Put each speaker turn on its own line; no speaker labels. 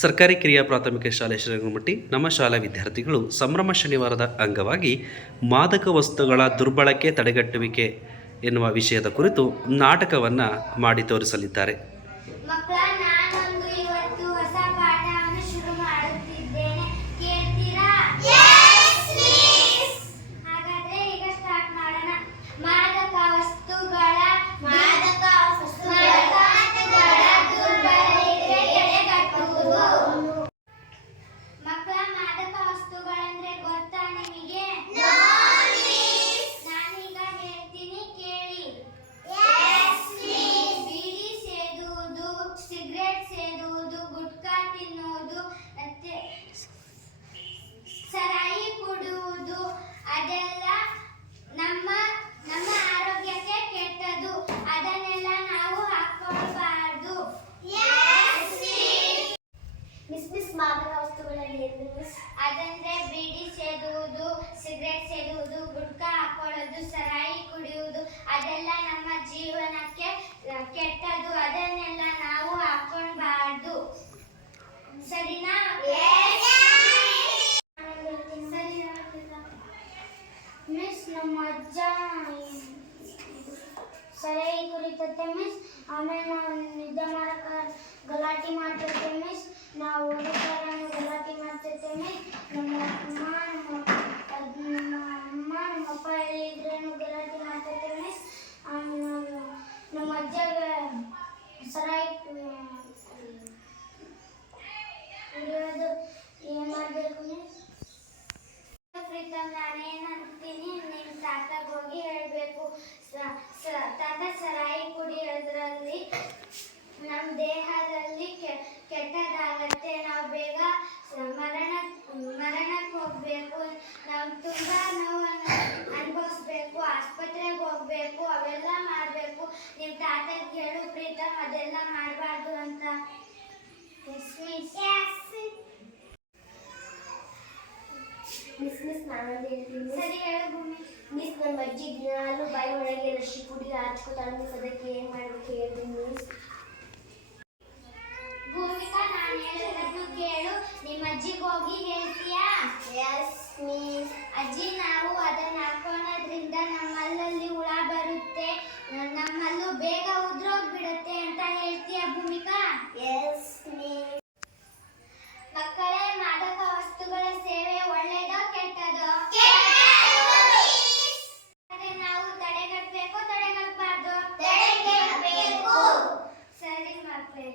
ಸರ್ಕಾರಿ ಕಿರಿಯ ಪ್ರಾಥಮಿಕ ಶಾಲೆ ಶ್ರೀರಂಗಮಟ್ಟಿ, ನಮ್ಮ ಶಾಲಾ ವಿದ್ಯಾರ್ಥಿಗಳು ಸಂಭ್ರಮ ಶನಿವಾರದ ಅಂಗವಾಗಿ ಮಾದಕ ವಸ್ತುಗಳ ದುರ್ಬಳಕೆ ತಡೆಗಟ್ಟುವಿಕೆ ಎನ್ನುವ ವಿಷಯದ ಕುರಿತು ನಾಟಕವನ್ನು ಮಾಡಿ ತೋರಿಸಲಿದ್ದಾರೆ.
ಅದಂದ್ರೆ ಬೀಡಿ ಸೇದುವುದು ಸಿಗರೆಟ್ ಸೇದುವುದು ಗುಟ್ಕಾ ಹಾಕೊಳ್ಳೋದು ಸರಾಯಿ ಕುಡಿಯುವುದು ಅದೆಲ್ಲ ನಮ್ಮ ಜೀವನಕ್ಕೆ ಕೆಟ್ಟದು ಅದನ್ನೆಲ್ಲ ನಾವು ಹಾಕೊಳ್ಬಾರ್ದು ಸರಿನಾ? ಸರಿ ಮಿಸ್ ನಮ್ಮ ಅಜ್ಜ ಸರಾಯಿ ಕುರಿತತ್ತೆ ಮಿಸ್ ಆಮೇಲೆ ನಾವು ನಿದ್ದೆ ಮಾಡಕ ಗಲಾಟೆ ಮಾಡ್ತೈತೆ ಮಿಸ್ ನಾವು ಓದೋಕಾರ ಗಲಾಟೆ ಮಾಡ್ತೈತೆ ಮಿಸ್ ನಮ್ಮ ಅಮ್ಮ ನಮ್ಮ ಅದ್- ನಮ್ಮ ಅಮ್ಮ ನಮ್ಮ ಅಪ್ಪ ಹೇಳಿದ್ರೇನು ಗಲಾಟೆ ಮಾಡ್ತೈತೆ ಮಿಸ್ ಆಮೇಲೆ ನಾವು ನಮ್ಮ ಅಜ್ಜಗ ಸರಾಯಿ ಕುಡಿಯೋದು ಏನು ಮಾಡಬೇಕು ಮಿಸ್ ಪ್ರೀತಮ್ ನಾನೇನಂತೀನಿ ನಿಮ್ಮ ತಾತಗ ಹೋಗಿ ಹೇಳಬೇಕು ತಾತ ಸರಾಯಿ ಕುಡಿಯೋದ್ರಲ್ಲಿ ನಮ್ಮ ದೇಹದಲ್ಲಿ ಕೆ- ಕೆಟ್ಟದಾಗತ್ತೆ. ನಾವು ಬೇಗ ಮರಣ ಮರಣಕ್ಕೆ ಹೋಗಬೇಕು. ನಾವು ತುಂಬಾ ನೋವನ್ನು ಅನುಭವಿಸ್ಬೇಕು. ಆಸ್ಪತ್ರೆಗೆ ಹೋಗ್ಬೇಕು. ಅವೆಲ್ಲ ಮಾಡಬೇಕು. ನಿಮ್ಮ ತಾತಗೆ ಹೇಳು ಪ್ರೀತಮ್ ಅದೆಲ್ಲ ಮಾಡಬಾರ್ದು ಅಂತ. ಮಿಸ್
ಮಿಸ್ ಹೇಳ್ತೀನಿ.
ಸರಿ ಹೇಳು ಭೂಮಿ.
ಮಿಸ್ ನಮ್ಮ ಅಜ್ಜಿ ದಿನಾಲು ಬಾಯಿ ಒಳಗೆ ರಶಿ ಕುಡಿ ಹಚ್ಕೋತಾಳೆ. ಮಿಸ್ ಅದಕ್ಕೆ ಏನು ಮಾಡಬೇಕು ಹೇಳ್ತೀನಿ ಮಿಸ್
ಬೇಗ ಉದ್ರೋಗ್ಬಿಡುತ್ತೆ ಅಂತ ಹೇಳ್ತೀಯಾ ಭೂಮಿಕಾ?
ಎಸ್
ಮಕ್ಕಳೇ ಮಾದಕ ವಸ್ತುಗಳ ಸೇವೆ ಒಳ್ಳೇದೋ ಕೆಟ್ಟದೋ? ನಾವು ತಡೆಗಟ್ಟಬೇಕು ತಡೆಗಟ್ಟಬಾರ್ದು. ಸರಿ ಮಕ್ಕಳೇ.